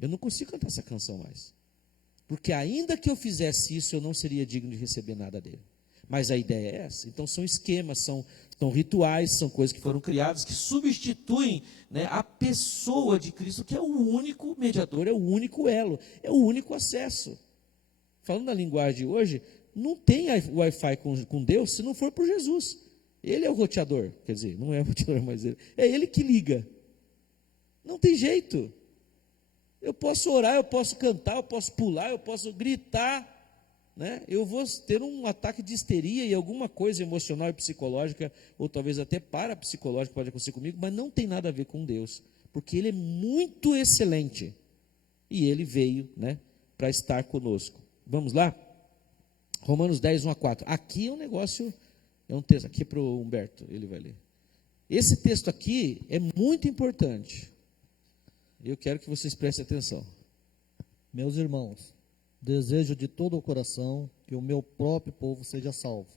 Eu não consigo cantar essa canção mais. Porque ainda que eu fizesse isso, eu não seria digno de receber nada dele. Mas a ideia é essa. Então são esquemas, são rituais, são coisas que foram criadas, que substituem, né, a pessoa de Cristo, que é o único mediador, é o único elo, é o único acesso. Falando na linguagem de hoje, não tem Wi-Fi com Deus se não for por Jesus. Ele é o roteador, quer dizer, não é o roteador, mas é ele que liga. Não tem jeito. Eu posso orar, eu posso cantar, eu posso pular, eu posso gritar, né? Eu vou ter um ataque de histeria e alguma coisa emocional e psicológica, ou talvez até parapsicológica pode acontecer comigo, mas não tem nada a ver com Deus, porque Ele é muito excelente e Ele veio, né, para estar conosco. Vamos lá? Romanos 10, 1 a 4. Aqui é um negócio, é um texto, aqui para o Humberto, ele vai ler. Esse texto aqui é muito importante. Eu quero que vocês prestem atenção. Meus irmãos, desejo de todo o coração que o meu próprio povo seja salvo.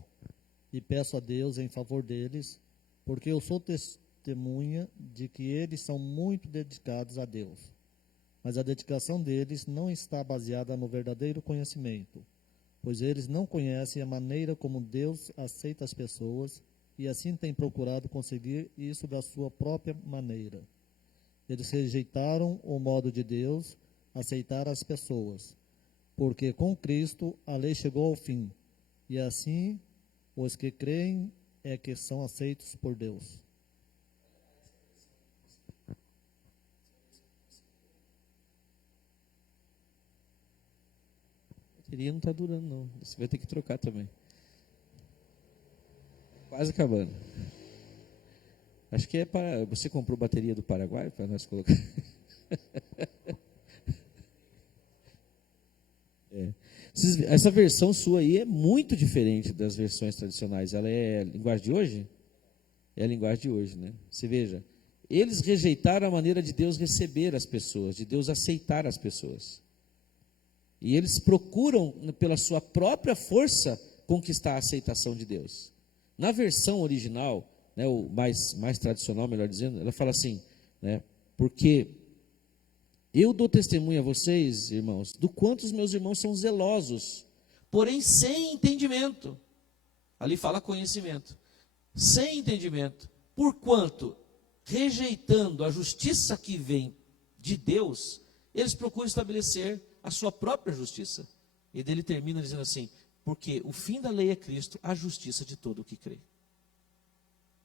E peço a Deus em favor deles, porque eu sou testemunha de que eles são muito dedicados a Deus. Mas a dedicação deles não está baseada no verdadeiro conhecimento, pois eles não conhecem a maneira como Deus aceita as pessoas e assim têm procurado conseguir isso da sua própria maneira. Eles rejeitaram o modo de Deus aceitar as pessoas, porque com Cristo a lei chegou ao fim, e assim os que creem é que são aceitos por Deus. A bateria não está durando, não. Você vai ter que trocar também. Quase acabando. Acho que é para. Você comprou bateria do Paraguai para nós colocar. Essa versão sua aí é muito diferente das versões tradicionais. Ela é a linguagem de hoje? É a linguagem de hoje, né? Você veja, eles rejeitaram a maneira de Deus receber as pessoas, de Deus aceitar as pessoas. E eles procuram, pela sua própria força, conquistar a aceitação de Deus. Na versão original, né, o mais tradicional, melhor dizendo, ela fala assim, né, porque eu dou testemunho a vocês, irmãos, do quanto os meus irmãos são zelosos, porém sem entendimento. Ali fala conhecimento. Sem entendimento. Porquanto, rejeitando a justiça que vem de Deus, eles procuram estabelecer a sua própria justiça. E dele termina dizendo assim, porque o fim da lei é Cristo, a justiça de todo o que crê.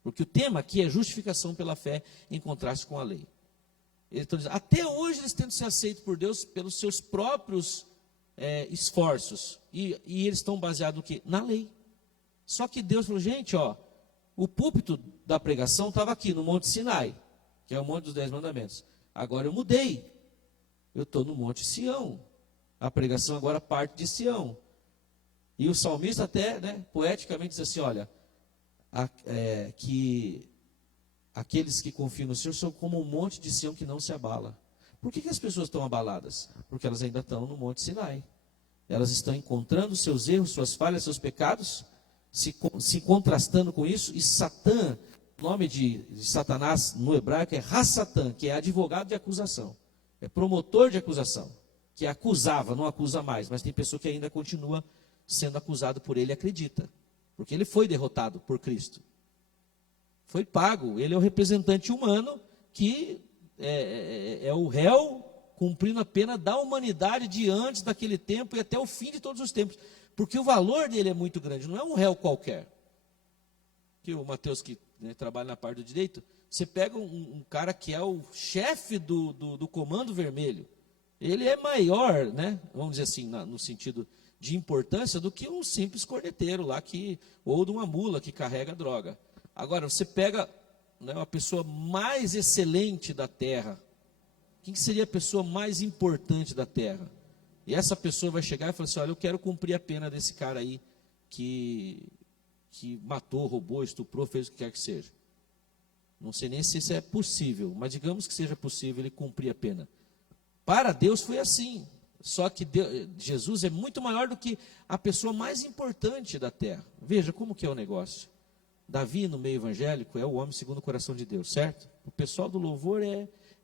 Porque o tema aqui é justificação pela fé em contraste com a lei. Eles estão dizendo, até hoje eles tentam ser aceitos por Deus pelos seus próprios esforços. E eles estão baseados no quê? Na lei. Só que Deus falou, gente, ó, o púlpito da pregação estava aqui no Monte Sinai, que é o Monte dos 10 Mandamentos. Agora eu mudei. Eu estou no Monte Sião. A pregação agora parte de Sião. E o salmista até, né, poeticamente diz assim, olha, que aqueles que confiam no Senhor são como um monte de Sião que não se abala. Por que as pessoas estão abaladas? Porque elas ainda estão no Monte Sinai. Elas estão encontrando seus erros, suas falhas, seus pecados, se contrastando com isso. E Satã, o nome de Satanás no hebraico é Hassatan, que é advogado de acusação. É promotor de acusação, que acusava, não acusa mais, mas tem pessoa que ainda continua sendo acusado por ele e acredita. Porque ele foi derrotado por Cristo. Foi pago. Ele é o representante humano que é o réu cumprindo a pena da humanidade de antes daquele tempo e até o fim de todos os tempos. Porque o valor dele é muito grande. Não é um réu qualquer. Que o Mateus, que, né, trabalha na parte do direito, você pega um cara que é o chefe do Comando Vermelho. Ele é maior, né, vamos dizer assim, no sentido de importância, do que um simples corneteiro lá, ou de uma mula que carrega droga. Agora, você pega, né, uma pessoa mais excelente da terra. Quem seria a pessoa mais importante da terra? E essa pessoa vai chegar e falar assim, olha, eu quero cumprir a pena desse cara aí que matou, roubou, estuprou, fez o que quer que seja. Não sei nem se isso é possível, mas digamos que seja possível ele cumprir a pena. Para Deus foi assim. Só que Jesus é muito maior do que a pessoa mais importante da terra. Veja como que é o negócio. Davi, no meio evangélico, é o homem segundo o coração de Deus, certo? O pessoal do louvor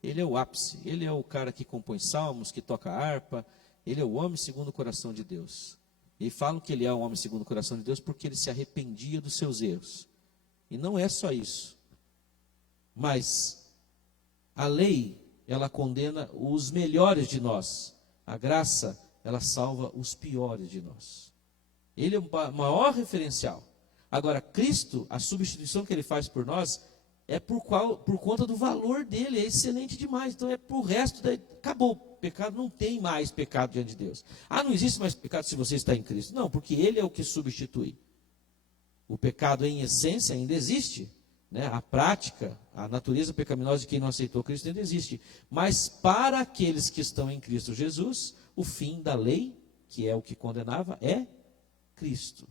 ele é o ápice, ele é o cara que compõe salmos, que toca harpa, ele é o homem segundo o coração de Deus. E falam que ele é o homem segundo o coração de Deus porque ele se arrependia dos seus erros. E não é só isso. Mas a lei, ela condena os melhores de nós. A graça, ela salva os piores de nós. Ele é o maior referencial. Agora, Cristo, a substituição que ele faz por nós, é por conta do valor dele, é excelente demais. Então é pro resto, acabou. Pecado, não tem mais pecado diante de Deus. Ah, não existe mais pecado se você está em Cristo. Não, porque ele é o que substitui. O pecado em essência ainda existe. Né? A prática, a natureza pecaminosa de quem não aceitou Cristo ainda existe. Mas para aqueles que estão em Cristo Jesus, o fim da lei, que é o que condenava, é Cristo.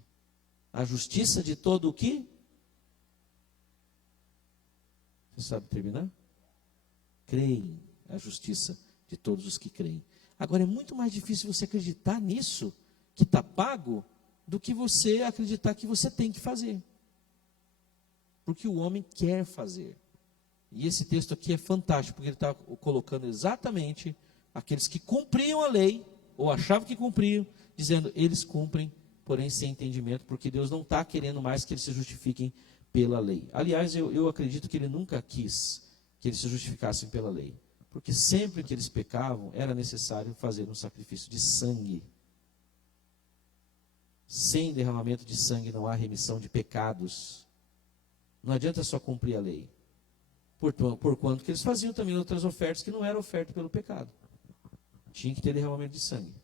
A justiça de todo o que? Você sabe terminar? Creem. A justiça de todos os que creem. Agora, é muito mais difícil você acreditar nisso, que está pago, do que você acreditar que você tem que fazer. Porque o homem quer fazer. E esse texto aqui é fantástico, porque ele está colocando exatamente aqueles que cumpriam a lei, ou achavam que cumpriam, dizendo, eles cumprem, porém sem entendimento, porque Deus não está querendo mais que eles se justifiquem pela lei. Aliás, eu acredito que ele nunca quis que eles se justificassem pela lei. Porque sempre que eles pecavam, era necessário fazer um sacrifício de sangue. Sem derramamento de sangue não há remissão de pecados. Não adianta só cumprir a lei. Porquanto que eles faziam também outras ofertas que não eram oferta pelo pecado. Tinha que ter derramamento de sangue.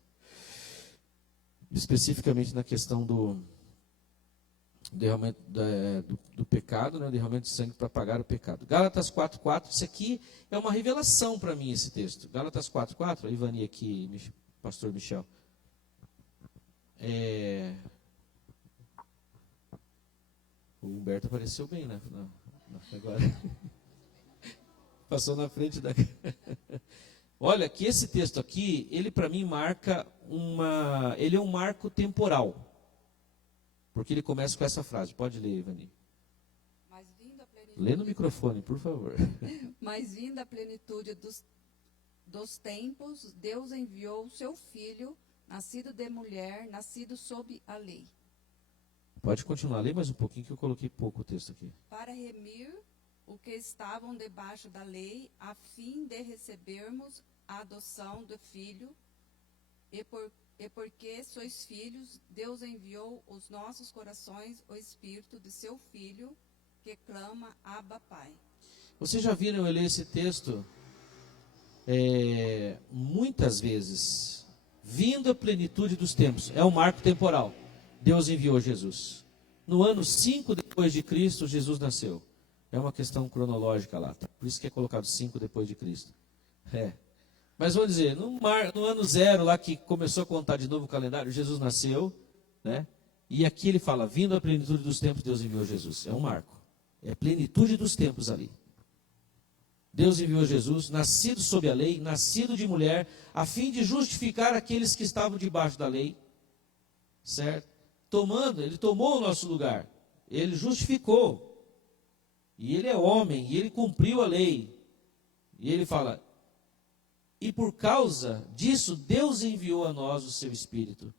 Especificamente na questão do derramamento do pecado, né, o derramamento de sangue para pagar o pecado. Gálatas 4:4, isso aqui é uma revelação para mim, esse texto. Gálatas 4:4, Ivani aqui, pastor Michel. O Humberto apareceu bem, né? Agora. Passou na frente da... Olha, que esse texto aqui, ele para mim marca ele é um marco temporal. Porque ele começa com essa frase. Pode ler, Ivani. Lê no microfone, por favor. Mas vindo a plenitude dos tempos, Deus enviou o seu Filho, nascido de mulher, nascido sob a lei. Pode continuar, lê mais um pouquinho que eu coloquei pouco o texto aqui. Para remir o que estavam debaixo da lei, a fim de recebermos a adoção do Filho, e porque sois filhos, Deus enviou aos nossos corações o Espírito de seu Filho, que clama, Abba, Pai. Vocês já viram eu ler esse texto muitas vezes. Vindo a plenitude dos tempos. É um marco temporal. Deus enviou Jesus. No ano 5 depois de Cristo, Jesus nasceu. É uma questão cronológica lá. Tá? Por isso que é colocado 5 depois de Cristo. Mas vamos dizer, no ano 0, lá que começou a contar de novo o calendário, Jesus nasceu, né? E aqui ele fala, vindo a plenitude dos tempos, Deus enviou Jesus. É um marco. É a plenitude dos tempos ali. Deus enviou Jesus, nascido sob a lei, nascido de mulher, a fim de justificar aqueles que estavam debaixo da lei. Certo? Ele tomou o nosso lugar. Ele justificou. E ele é homem, e ele cumpriu a lei. E ele fala... E por causa disso, Deus enviou a nós o seu Espírito.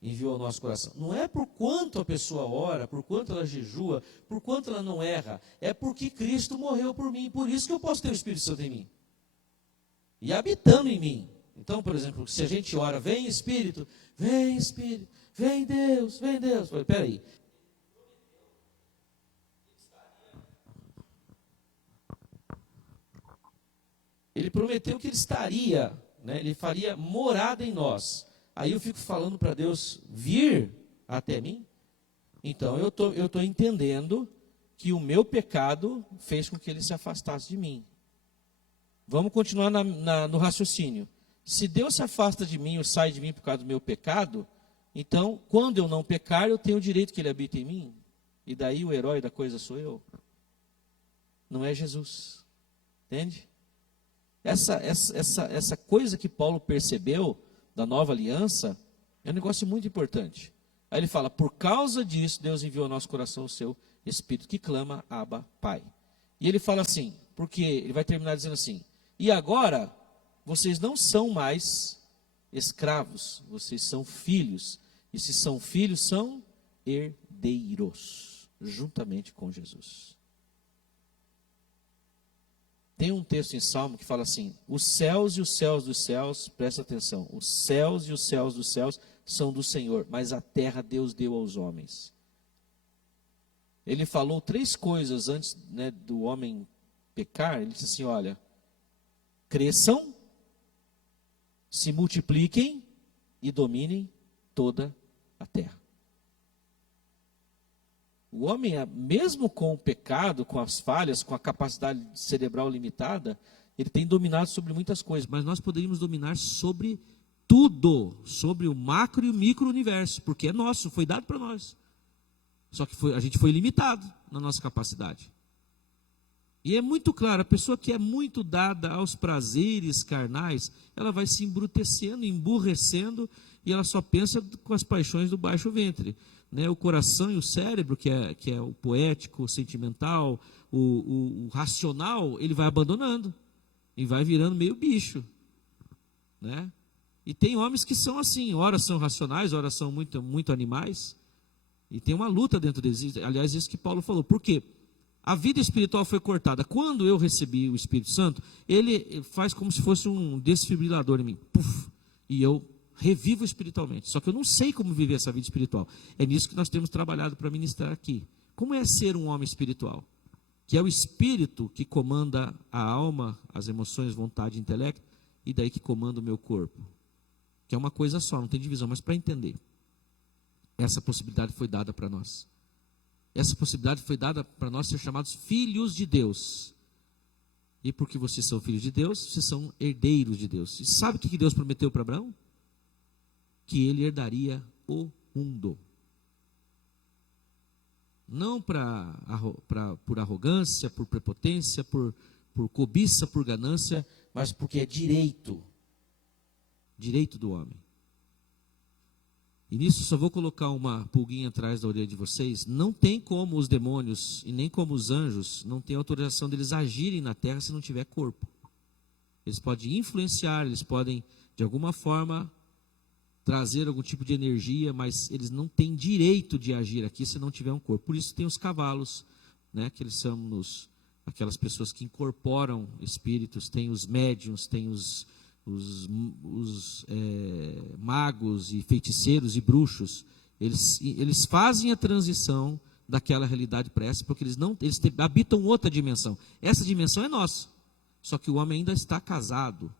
Enviou ao nosso coração. Não é por quanto a pessoa ora, por quanto ela jejua, por quanto ela não erra. É porque Cristo morreu por mim. Por isso que eu posso ter o Espírito Santo em mim. E habitando em mim. Então, por exemplo, se a gente ora, vem Espírito, vem Deus, vem Deus. Espera aí. Ele prometeu que ele estaria, né, ele faria morada em nós. Aí eu fico falando para Deus vir até mim. Então eu tô entendendo que o meu pecado fez com que ele se afastasse de mim. Vamos continuar no raciocínio. Se Deus se afasta de mim ou sai de mim por causa do meu pecado, então quando eu não pecar, eu tenho o direito que ele habite em mim. E daí o herói da coisa sou eu. Não é Jesus. Entende? Essa coisa que Paulo percebeu da nova aliança é um negócio muito importante. Aí ele fala, por causa disso, Deus enviou ao nosso coração o seu Espírito, que clama, Abba, Pai. E ele fala assim, porque ele vai terminar dizendo assim, E agora, vocês não são mais escravos, vocês são filhos. E se são filhos, são herdeiros, juntamente com Jesus. Tem um texto em Salmo que fala assim: os céus e os céus dos céus, presta atenção, os céus e os céus dos céus são do Senhor, mas a terra Deus deu aos homens. Ele falou 3 coisas antes, né, do homem pecar. Ele disse assim: olha, cresçam, se multipliquem e dominem toda a terra. O homem, mesmo com o pecado, com as falhas, com a capacidade cerebral limitada, ele tem dominado sobre muitas coisas, mas nós poderíamos dominar sobre tudo, sobre o macro e o micro universo, porque é nosso, foi dado para nós. Só que a gente foi limitado na nossa capacidade. E é muito claro, a pessoa que é muito dada aos prazeres carnais, ela vai se embrutecendo, emburrecendo, e ela só pensa com as paixões do baixo ventre. Né? O coração e o cérebro, que é o poético, o sentimental, o racional, ele vai abandonando. E vai virando meio bicho. Né? E tem homens que são assim, ora são racionais, ora são muito, muito animais. E tem uma luta dentro deles. Aliás, isso que Paulo falou. Por quê? A vida espiritual foi cortada. Quando eu recebi o Espírito Santo, ele faz como se fosse um desfibrilador em mim. Puf, e eu revivo espiritualmente. Só que eu não sei como viver essa vida espiritual. É nisso que nós temos trabalhado para ministrar aqui. Como é ser um homem espiritual? Que é o espírito que comanda a alma, as emoções, vontade e intelecto, e daí que comanda o meu corpo. Que é uma coisa só, não tem divisão. Mas para entender, essa possibilidade foi dada para nós. Essa possibilidade foi dada para nós ser chamados filhos de Deus. E porque vocês são filhos de Deus, vocês são herdeiros de Deus. E sabe o que Deus prometeu para Abraão? Que ele herdaria o mundo. Não por arrogância, por prepotência, por cobiça, por ganância, mas porque é direito. Direito do homem. E nisso só vou colocar uma pulguinha atrás da orelha de vocês. Não tem como os demônios e nem como os anjos, não tem autorização deles agirem na terra se não tiver corpo. Eles podem influenciar, eles podem de alguma forma trazer algum tipo de energia, mas eles não têm direito de agir aqui se não tiver um corpo. Por isso tem os cavalos, né, que eles são aquelas pessoas que incorporam espíritos, tem os médiuns, tem os magos e feiticeiros e bruxos. Eles fazem a transição daquela realidade para essa, porque eles habitam outra dimensão. Essa dimensão é nossa, só que o homem ainda está casado,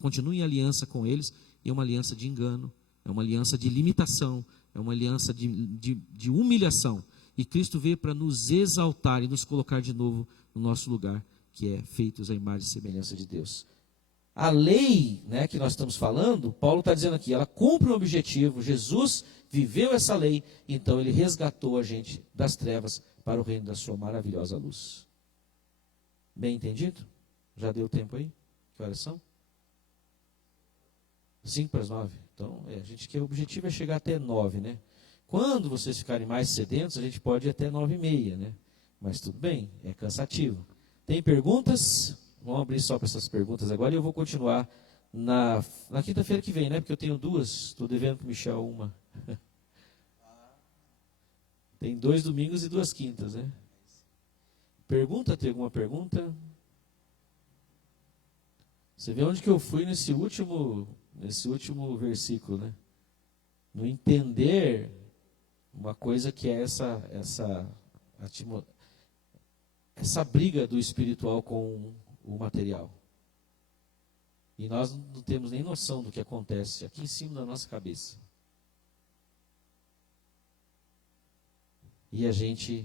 continua em aliança com eles, e é uma aliança de engano, é uma aliança de limitação, é uma aliança de humilhação. E Cristo veio para nos exaltar e nos colocar de novo no nosso lugar, que é feitos à imagem e semelhança de Deus. A lei, né, que nós estamos falando, Paulo está dizendo aqui, ela cumpre um objetivo. Jesus viveu essa lei, então ele resgatou a gente das trevas para o reino da sua maravilhosa luz. Bem entendido? Já deu tempo aí? Que horas são? 8:55. Então, a gente que o objetivo é chegar até 9, né? Quando vocês ficarem mais sedentos, a gente pode ir até 9:30, né? Mas tudo bem, é cansativo. Tem perguntas? Vamos abrir só para essas perguntas agora e eu vou continuar na quinta-feira que vem, né? Porque eu tenho 2, estou devendo para o Michel uma. Tem 2 domingos e 2 quintas, né? Pergunta, tem alguma pergunta? Você vê onde que eu fui nesse último versículo, né? No entender uma coisa que é essa briga do espiritual com o material. E nós não temos nem noção do que acontece aqui em cima da nossa cabeça. E a gente,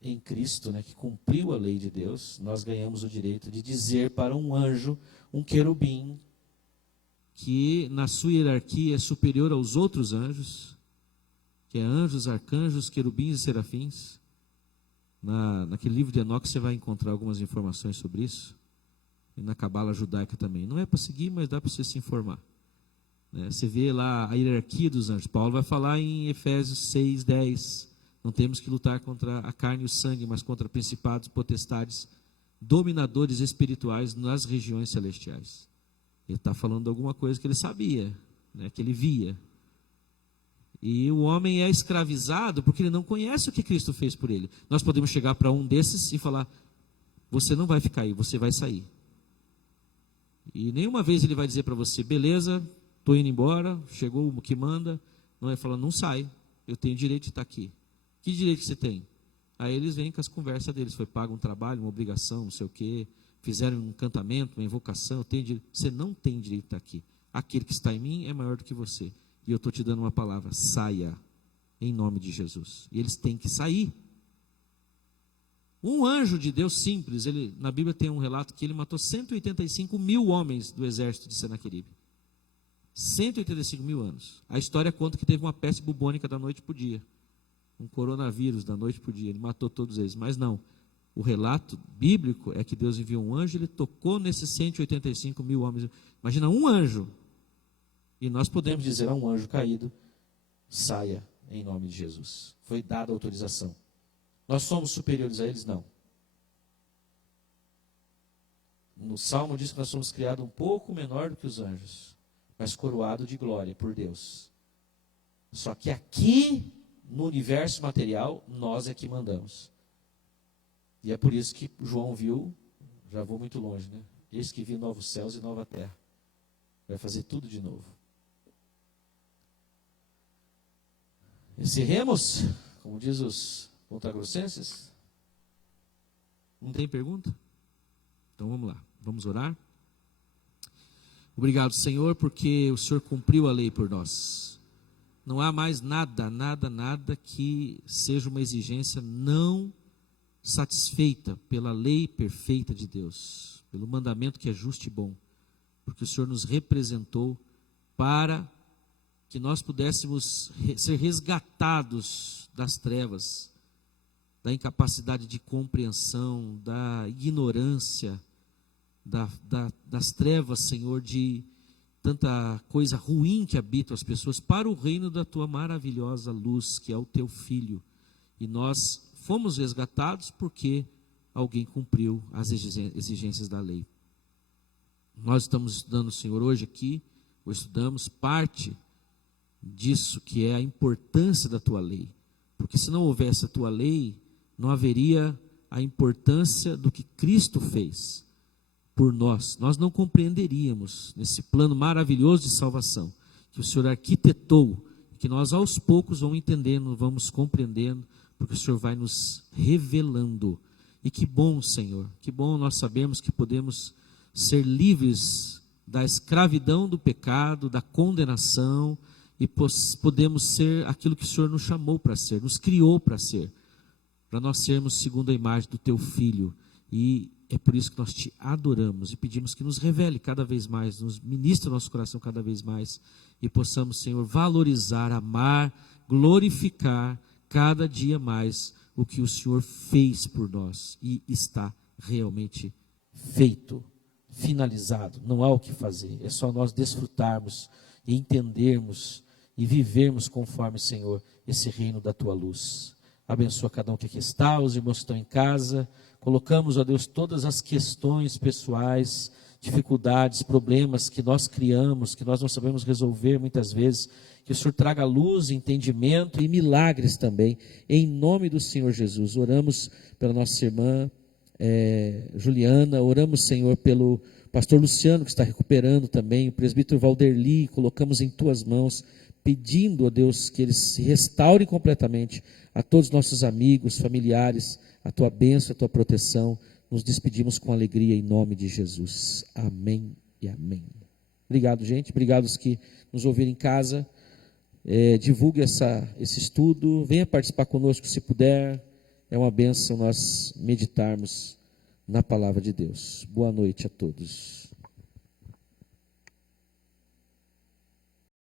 em Cristo, né, que cumpriu a lei de Deus, nós ganhamos o direito de dizer para um anjo, um querubim, que na sua hierarquia é superior aos outros anjos, que é anjos, arcanjos, querubins e serafins. Naquele livro de Enoque você vai encontrar algumas informações sobre isso. E na cabala judaica também. Não é para seguir, mas dá para você se informar. Né? Você vê lá a hierarquia dos anjos. Paulo vai falar em Efésios 6:10. Não temos que lutar contra a carne e o sangue, mas contra principados, potestades, dominadores espirituais nas regiões celestiais. Ele está falando de alguma coisa que ele sabia, né, que ele via. E o homem é escravizado porque ele não conhece o que Cristo fez por ele. Nós podemos chegar para um desses e falar: você não vai ficar aí, você vai sair. E nenhuma vez ele vai dizer para você: beleza, estou indo embora, chegou o que manda. Não, ele fala: não sai, eu tenho direito de estar aqui. Que direito você tem? Aí eles vêm com as conversas deles: foi pago um trabalho, uma obrigação, não sei o quê, fizeram um encantamento, uma invocação. Você não tem direito de estar aqui. Aquele que está em mim é maior do que você. E eu estou te dando uma palavra: saia, em nome de Jesus. E eles têm que sair. Um anjo de Deus simples, na Bíblia tem um relato que ele matou 185 mil homens do exército de Senaqueribe. 185 mil anos. A história conta que teve uma peste bubônica da noite para o dia. Um coronavírus da noite para o dia. Ele matou todos eles. Mas não. O relato bíblico é que Deus enviou um anjo, ele tocou nesses 185 mil homens. Imagina, um anjo. E nós podemos dizer a um anjo caído: saia em nome de Jesus. Foi dada a autorização. Nós somos superiores a eles? Não. No Salmo diz que nós somos criados um pouco menor do que os anjos, mas coroado de glória por Deus. Só que aqui, no universo material, nós é que mandamos. E é por isso que João viu, já vou muito longe, né? Eis que vi novos céus e nova terra. Vai fazer tudo de novo. Encerremos, como diz os Pontagrossenses. Não tem pergunta? Então vamos lá, vamos orar. Obrigado, Senhor, porque o Senhor cumpriu a lei por nós. Não há mais nada que seja uma exigência não satisfeita pela lei perfeita de Deus, pelo mandamento que é justo e bom, porque o Senhor nos representou para que nós pudéssemos ser resgatados das trevas, da incapacidade de compreensão, da ignorância, das trevas, Senhor, de tanta coisa ruim que habita as pessoas, para o reino da Tua maravilhosa luz, que é o Teu Filho. E nós fomos resgatados porque alguém cumpriu as exigências da lei. Nós estamos estudando, Senhor, hoje aqui, ou estudamos parte disso, que é a importância da Tua lei. Porque se não houvesse a Tua lei, não haveria a importância do que Cristo fez por nós. Nós não compreenderíamos nesse plano maravilhoso de salvação que o Senhor arquitetou, que nós aos poucos vamos entendendo, vamos compreendendo, porque o Senhor vai nos revelando. E que bom, Senhor, que bom nós sabemos que podemos ser livres da escravidão do pecado, da condenação, e podemos ser aquilo que o Senhor nos chamou para ser, nos criou para ser, para nós sermos segundo a imagem do Teu Filho. E é por isso que nós Te adoramos e pedimos que nos revele cada vez mais, nos ministre o nosso coração cada vez mais, e possamos, Senhor, valorizar, amar, glorificar cada dia mais o que o Senhor fez por nós e está realmente feito, finalizado. Não há o que fazer, é só nós desfrutarmos e entendermos e vivermos conforme, Senhor, esse reino da Tua luz. Abençoa cada um que aqui está, os irmãos que estão em casa. Colocamos, ó Deus, todas as questões pessoais, dificuldades, problemas que nós criamos, que nós não sabemos resolver muitas vezes. Que o Senhor traga luz, entendimento e milagres também, em nome do Senhor Jesus. Oramos pela nossa irmã Juliana, oramos, Senhor, pelo pastor Luciano, que está recuperando também, o presbítero Valderli, colocamos em Tuas mãos, pedindo, ó Deus, que eles se restaurem completamente, a todos os nossos amigos, familiares, a Tua bênção, a Tua proteção. Nos despedimos com alegria em nome de Jesus. Amém e amém. Obrigado, gente. Obrigado aos que nos ouviram em casa. Divulgue esse estudo. Venha participar conosco se puder. É uma bênção nós meditarmos na palavra de Deus. Boa noite a todos.